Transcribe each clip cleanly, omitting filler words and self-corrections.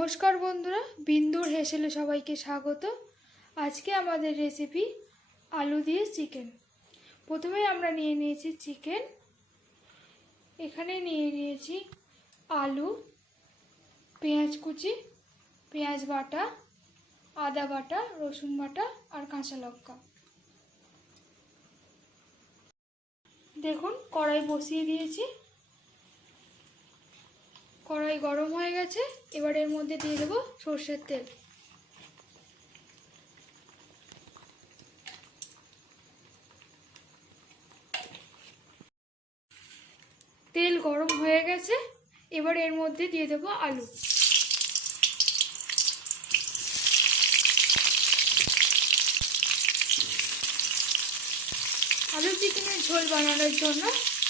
নমস্কার বন্ধুরা, বিন্দুর হেসেলে সবাইকে স্বাগত। আজকে আমাদের রেসিপি আলু দিয়ে চিকেন। প্রথমে আমরা নিয়ে নিয়েছি চিকেন। এখানে নিয়ে নিয়েছি আলু, পেঁয়াজ কুচি, পেঁয়াজ বাটা, আদা বাটা, রসুন বাটা আর কাঁচা লঙ্কা। দেখুন, কড়াই বসিয়ে দিয়েছি। কড়াই গরম হয়ে গেছে। এবার এর মধ্যে দিয়ে দেবো সরষের তেল। তেল গরম হয়ে গেছে। এবার এর মধ্যে দিয়ে দেবো আলু। আলু চিকেনের ঝোল বানানোর জন্য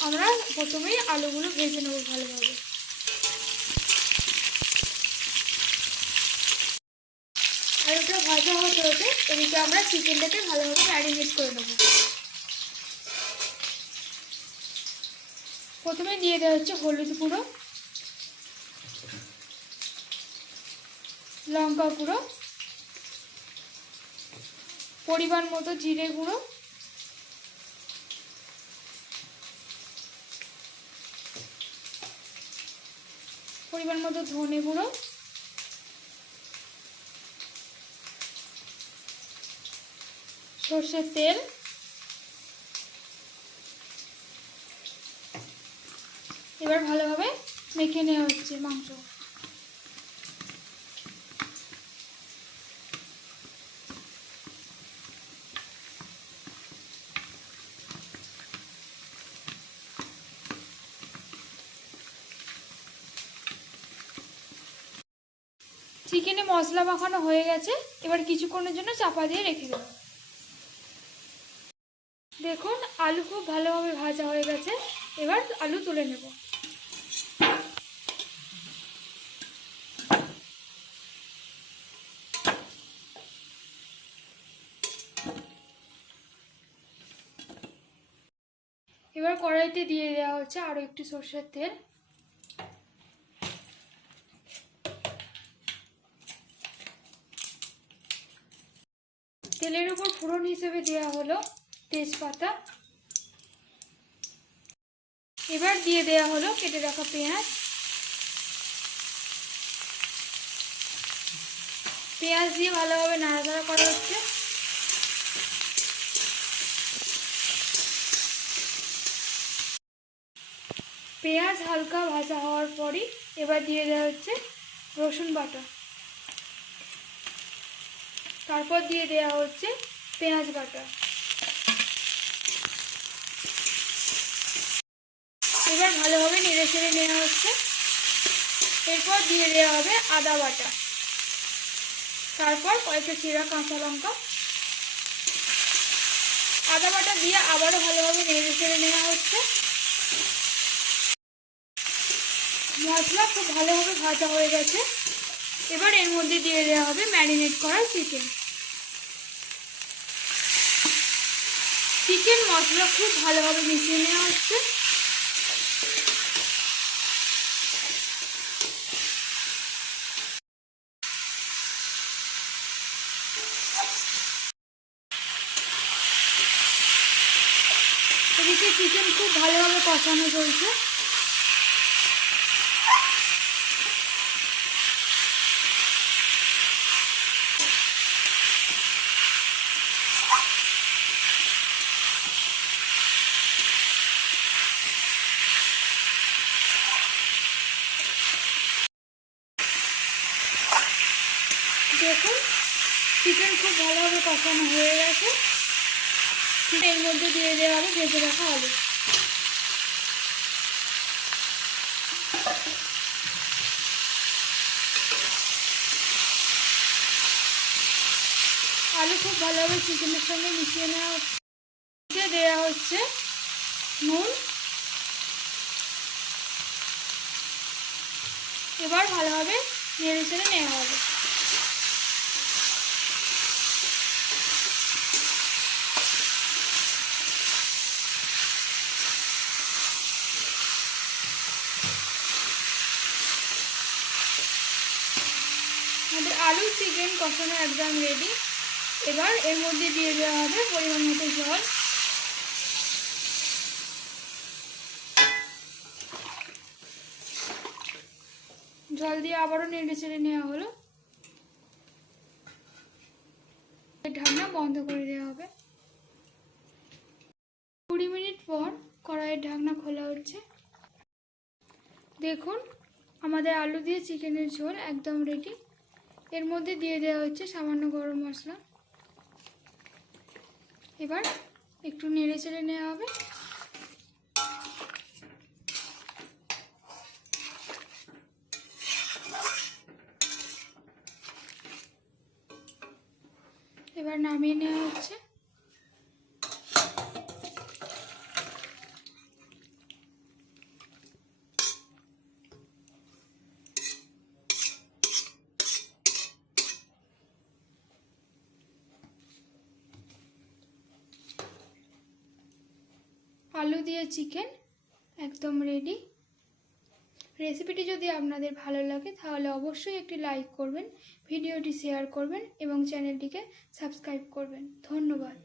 আমরা প্রথমেই আলুগুলো ভেজে নেব ভালোভাবে। আলুটা ভাজা হতে হতে এদিকে আমরা চিকেনটাকে ভালোভাবে ম্যারিনেট করে নেব। প্রথমে দিয়ে দেওয়া হচ্ছে হলুদ গুঁড়ো, লঙ্কা গুঁড়ো, পরিমাণ মতো জিরে গুঁড়ো, পরিমাণ মতো ধনে গুঁড়ো, সর্ষের তেল, এবার ভালোভাবে মেখে নেওয়া হচ্ছে মাংস। চিকেনে মশলা মাখানো হয়ে গেছে। এবার কিছুক্ষণের জন্য চাপা দিয়ে রেখে দেব। দেখুন, আলু খুব ভালোভাবে ভাজা হয়ে গেছে। এবার আলু তুলে নেব। এবার কড়াইতে দিয়ে দেওয়া হচ্ছে আরো একটু সরষের তেল। তেলের উপর ফোড়ন হিসেবে দেওয়া হলো তেজপাতা। এবার দিয়ে দেওয়া হলো কেটে রাখা পেঁয়াজ। পেঁয়াজ দিয়ে ভালোভাবে নাড়াচাড়া করা হচ্ছে। পেঁয়াজ হালকা ভাজা হওয়ার পরই এবার দিয়ে দেওয়া হচ্ছে রসুন বাটা। তারপর দিয়ে দেওয়া হচ্ছে পেঁয়াজ বাটা। এবার ভালোভাবে নেড়ে চেড়ে নেওয়া হচ্ছে। এরপর দিয়ে দেওয়া হবে আদা বাটা, তারপর কয়েকটা চিরা কাঁচা লঙ্কা। আদা বাটা দিয়ে আবারও ভালোভাবে নেড়ে চেড়ে নেওয়া হচ্ছে। মশলা খুব ভালোভাবে ভাজা হয়ে গেছে। এবার এর মধ্যে দিয়ে দেওয়া হবে ম্যারিনেট করা চিকেন। চিকেন মশলা খুব ভালোভাবে মিশিয়ে নেওয়া হচ্ছে। এদিকে চিকেন খুব ভালোভাবে কষানো চলছে। দেখুন, চিকেন খুব ভালোভাবে কষানো হয়ে গেছে। এর মধ্যে দিয়ে দেওয়া হবে ভেজে রাখা আলু। আলু খুব ভালোভাবে চিকেনের সঙ্গে মিশিয়ে নেওয়া হচ্ছে। দেওয়া হচ্ছে নুন। এবার ভালোভাবে নেড়ে চেড়ে নেওয়া হবে। আমাদের আলু চিকেন কষানো একদম রেডি। এবার এর মধ্যে দিয়ে দেওয়া হবে পরিমাণ মতো জল। জল দিয়ে আবারও নেড়ে চেড়ে নেওয়া হলো। ঢাকনা বন্ধ করে দেওয়া হবে। 20 মিনিট পর কড়াইয়ের ঢাকনা খোলা হচ্ছে। দেখুন আমাদের আলু দিয়ে চিকেনের ঝোল একদম রেডি। এর মধ্যে দিয়ে দেওয়া হচ্ছে সামান্য গরম মশলা। এবার একটু নেড়ে চেড়ে নেওয়া হবে। এবার নামিয়ে নেওয়া হচ্ছে। আলু দিয়ে চিকেন একদম রেডি। রেসিপিটি যদি আপনাদের ভালো লাগে তাহলে অবশ্যই একটি লাইক করবেন, ভিডিওটি শেয়ার করবেন এবং চ্যানেলটিকে সাবস্ক্রাইব করবেন। ধন্যবাদ।